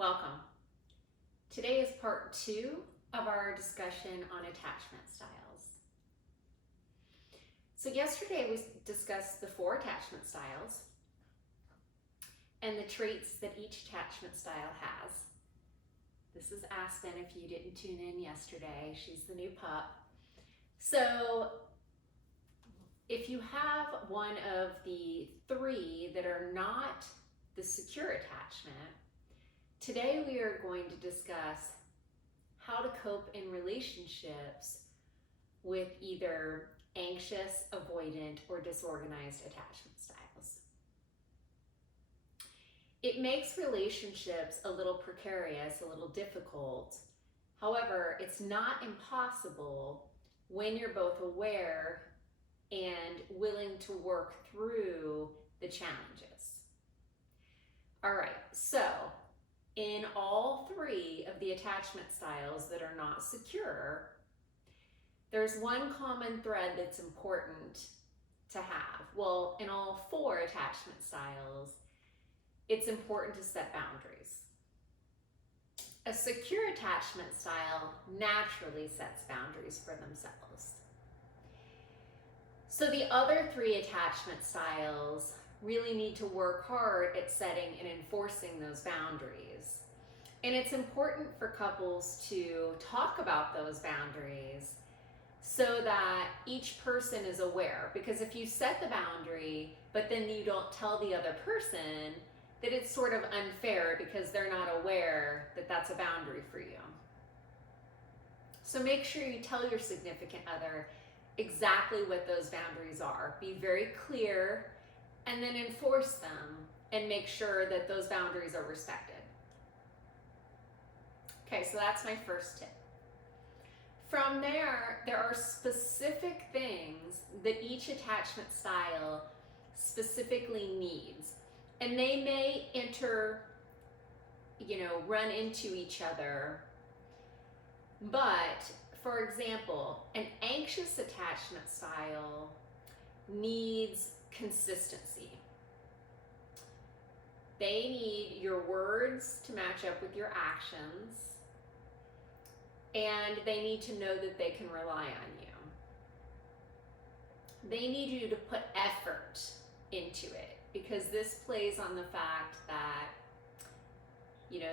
Welcome. Today is part 2 of our discussion on attachment styles. So yesterday we discussed the 4 attachment styles and the traits that each attachment style has. This is Aspen if you didn't tune in yesterday. She's the new pup. So if you have one of the 3 that are not the secure attachment, today we are going to discuss how to cope in relationships with either anxious, avoidant, or disorganized attachment styles. It makes relationships a little precarious, a little difficult. However, it's not impossible when you're both aware and willing to work through the challenges. All right, so in all 3 of the attachment styles that are not secure, there's one common thread that's important to have. Well, in all 4 attachment styles, it's important to set boundaries. A secure attachment style naturally sets boundaries for themselves. So the other 3 attachment styles really need to work hard at setting and enforcing those boundaries. And it's important for couples to talk about those boundaries so that each person is aware. Because if you set the boundary, but then you don't tell the other person, that it's sort of unfair because they're not aware that that's a boundary for you. So make sure you tell your significant other exactly what those boundaries are. Be very clear and then enforce them and make sure that those boundaries are respected. Okay, so that's my first tip. From there are specific things that each attachment style specifically needs. And they may run into each other. But, for example, an anxious attachment style needs consistency. They need your words to match up with your actions, and they need to know that they can rely on you. They need you to put effort into it, because this plays on the fact that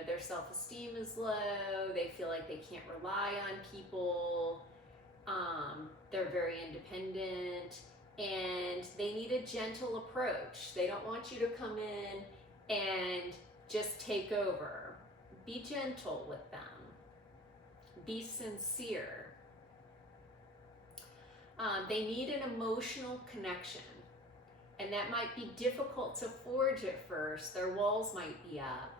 their self-esteem is low, they feel like they can't rely on people, they're very independent, and they need a gentle approach. They don't want you to come in and just take over. Be gentle with them. Be sincere. They need an emotional connection, and that might be difficult to forge at first. Their walls might be up,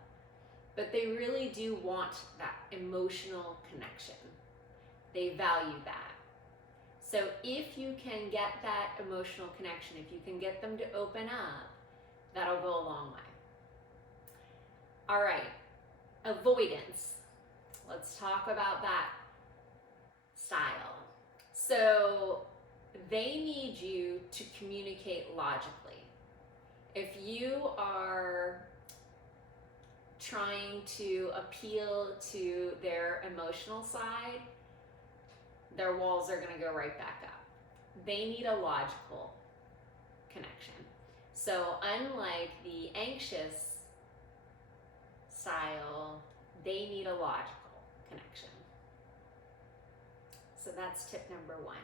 but they really do want that emotional connection. They value that. So if you can get that emotional connection, if you can get them to open up, that'll go a long way. All right, avoidance. Let's talk about that style. So they need you to communicate logically. If you are trying to appeal to their emotional side, their walls are going to go right back up. They need a logical connection. So unlike the anxious style, they need a logical connection. So that's tip number 1.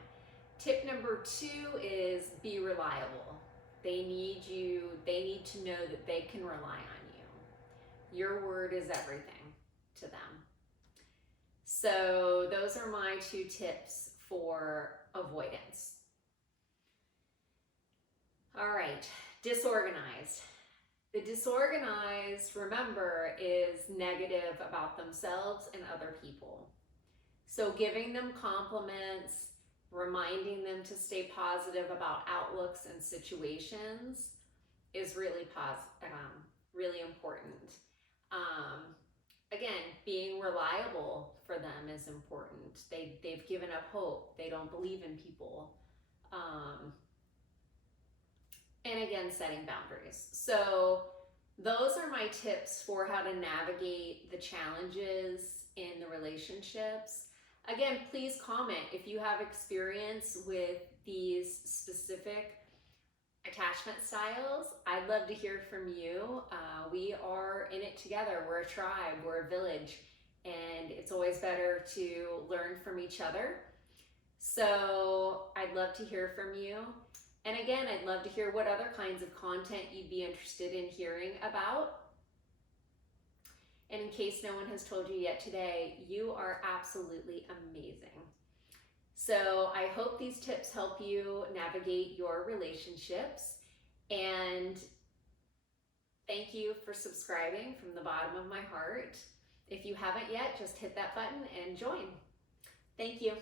Tip number 2 is be reliable. They need to know that they can rely on you. Your word is everything to them. So those are my 2 tips for avoidance. All right, disorganized. The disorganized, remember, is negative about themselves and other people. So giving them compliments, reminding them to stay positive about outlooks and situations is really really important. Again, being reliable for them is important. They've given up hope. They don't believe in people. And again, setting boundaries. So those are my tips for how to navigate the challenges in the relationships. Again, please comment if you have experience with these specific attachment styles. I'd love to hear from you. We are in it together. We're a tribe, we're a village, and it's always better to learn from each other. So I'd love to hear from you. And again, I'd love to hear what other kinds of content you'd be interested in hearing about. And in case no one has told you yet today, you are absolutely amazing. So I hope these tips help you navigate your relationships. And thank you for subscribing from the bottom of my heart. If you haven't yet, just hit that button and join. Thank you.